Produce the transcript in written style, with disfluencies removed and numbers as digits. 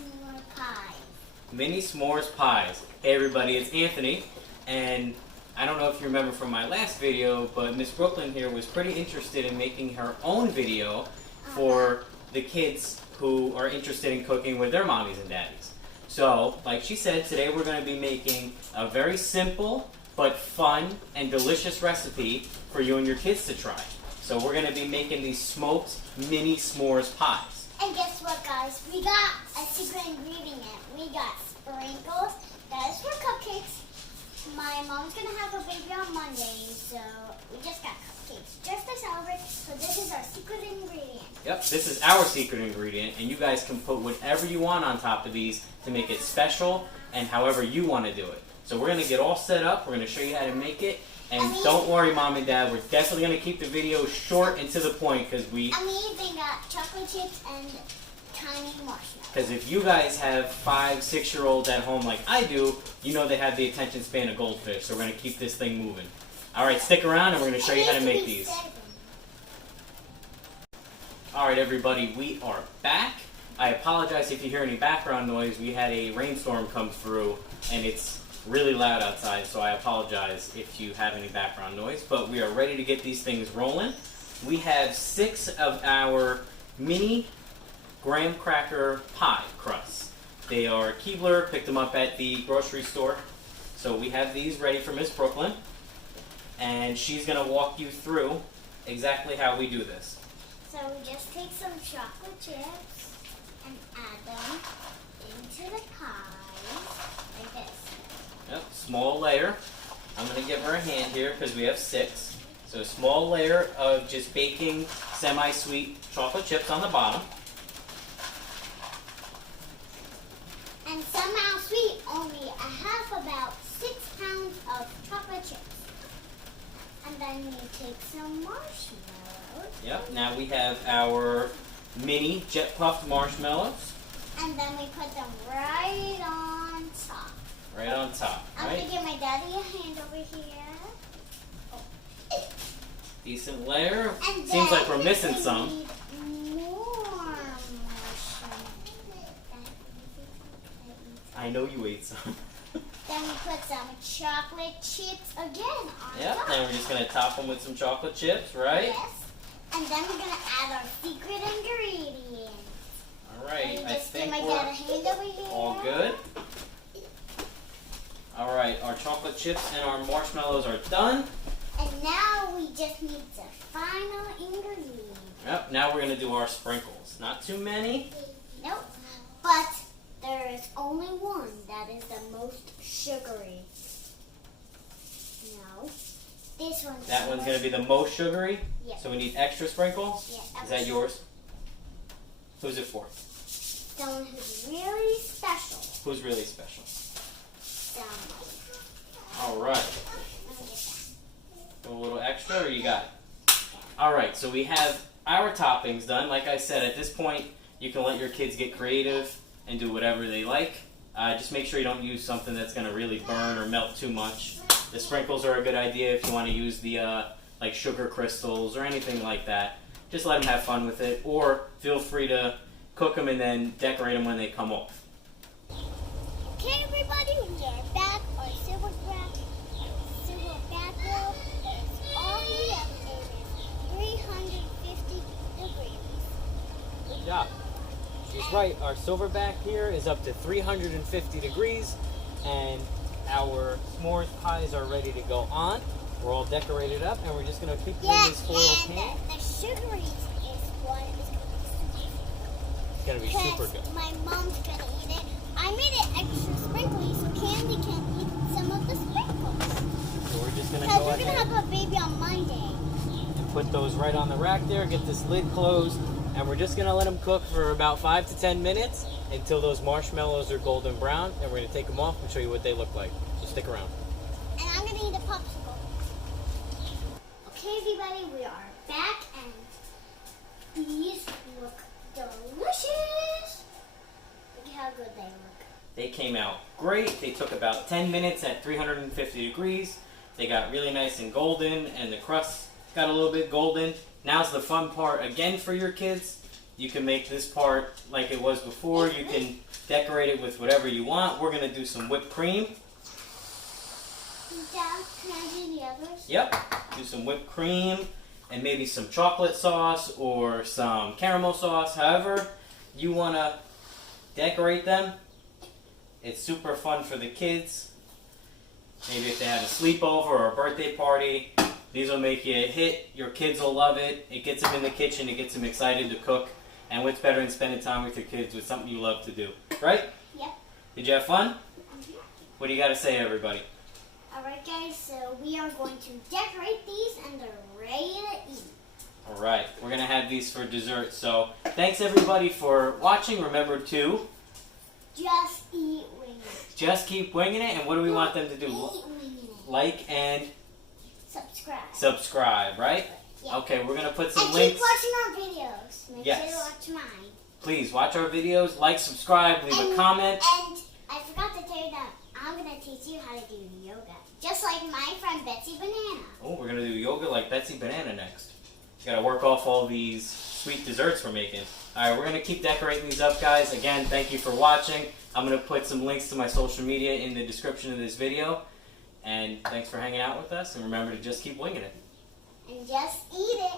s'more pies. Mini s'mores pies. Hey everybody, it's Anthony, and I don't know if you remember from my last video, but Miss Brooklyn here was pretty interested in making her own video for the kids who are interested in cooking with their mommies and daddies. So, like she said, today we're going to be making a very simple but fun and delicious recipe for you and your kids to try. So we're going to be making these smoked mini s'mores pies. And guess what, guys? We got a secret ingredient. We got sprinkles. That is for cupcakes. My mom's going to have a baby on Monday, so we just got cupcakes just to celebrate. So this is our secret ingredient. Yep, this is our secret ingredient, and you guys can put whatever you want on top of these to make it special and however you want to do it. So we're going to get all set up. We're going to show you how to make it. And don't worry, Mom and Dad, we're definitely going to keep the video short and to the point because we even got chocolate chips and tiny marshmallows. Because if you guys have 5, 6-year-olds at home like I do, you know they have the attention span of goldfish. So we're going to keep this thing moving. All right, stick around and we're going to show you how to make these. All right, everybody, we are back. I apologize if you hear any background noise. We had a rainstorm come through and it's really loud outside, so I apologize if you have any background noise, but we are ready to get these things rolling. We have 6 of our mini graham cracker pie crusts. They are Keebler, picked them up at the grocery store. So we have these ready for Miss Brooklyn, and she's going to walk you through exactly how we do this. So we just take some chocolate chips and add them into the pie like this. Yep, small layer. I'm going to give her a hand here because we have 6. So a small layer of just baking semi-sweet chocolate chips on the bottom. And somehow sweet, only I have about 6 pounds of chocolate chips. And then you take some marshmallows. Yep, now we have our mini jet puffed marshmallows. And then we put them right on top. Right on top, I'm right? going to give my daddy a hand over here. Decent layer. And Seems like then we're missing we some. need more marshmallows. I know you ate some. Then we put some chocolate chips again on Yep, top. and we're just going to top them with some chocolate chips, right? Yes. And then we're going to add our secret ingredient. All right, I Just give think my dad a we're hand over here. all good. All right, our chocolate chips and our marshmallows are done. And now we just need the final ingredient. Yep, now we're going to do our sprinkles. Not too many. Nope. But there is only one that is the most sugary. No. This one's That one's going to be the most sugary. Yeah. So we need extra sprinkles. Yeah, Is that yours? Who's it for? someone who's really special. Who's really special? Someone. All right. Let me get that. A little extra, or you got it? All right, so we have our toppings done. Like I said, at this point, you can let your kids get creative and do whatever they like. Just make sure you don't use something that's going to really burn or melt too much. The sprinkles are a good idea if you want to use the like sugar crystals or anything like that. Just let them have fun with it, or feel free to cook them and then decorate them when they come off. Okay, everybody, we are back. Our silverback grill is on the it is 350 degrees. Good job. She's right. Our silverback here is up to 350 degrees, and our s'mores pies are ready to go on. We're all decorated up, and we're just going to keep them in this foil pan. The sugary is what is It's going to be super good. my mom's gonna eat it. I made it extra sprinkly so Candy can eat some of the sprinkles. So we're just going to Because go we're gonna ahead have a baby on Monday. and put those right on the rack there, get this lid closed, and we're just going to let them cook for about 5 to 10 minutes until those marshmallows are golden brown, and we're going to take them off and show you what they look like. So stick around. And I'm gonna eat a popsicle. Okay, everybody, we are back, and these look delicious. Look how good they look. They came out great. They took about 10 minutes at 350 degrees. They got really nice and golden, and the crust got a little bit golden. Now's the fun part again for your kids. You can make this part like it was before. You can decorate it with whatever you want. We're going to do some whipped cream. Dad, can I do the others? Yep. Do some whipped cream and maybe some chocolate sauce or some caramel sauce. However you want to decorate them. It's super fun for the kids. Maybe if they have a sleepover or a birthday party, these will make you a hit. Your kids will love it. It gets them in the kitchen. It gets them excited to cook. And what's better than spending time with your kids with something you love to do, right? Yep. Did you have fun? Mm-hmm. What do you got to say, everybody? Alright guys, so we are going to decorate these and they're ready to eat. All right, we're going to have these for dessert. So thanks, everybody, for watching. Remember to Just eat winging it. just keep winging it. And what do we want them to do? Eat winging it. Like and Subscribe. right? Yeah. Okay, we're going to put some And links. keep watching our videos. Make Yes. sure to watch mine. Please watch our videos, like, subscribe, leave a comment. And I forgot to tell you that I'm going to teach you how to do yoga. Just like my friend Betsy Banana. Oh, we're going to do yoga like Betsy Banana next. Got to work off all these sweet desserts we're making. All right, we're going to keep decorating these up, guys. Again, thank you for watching. I'm going to put some links to my social media in the description of this video. And thanks for hanging out with us. And remember to just keep winging it. And just eat it.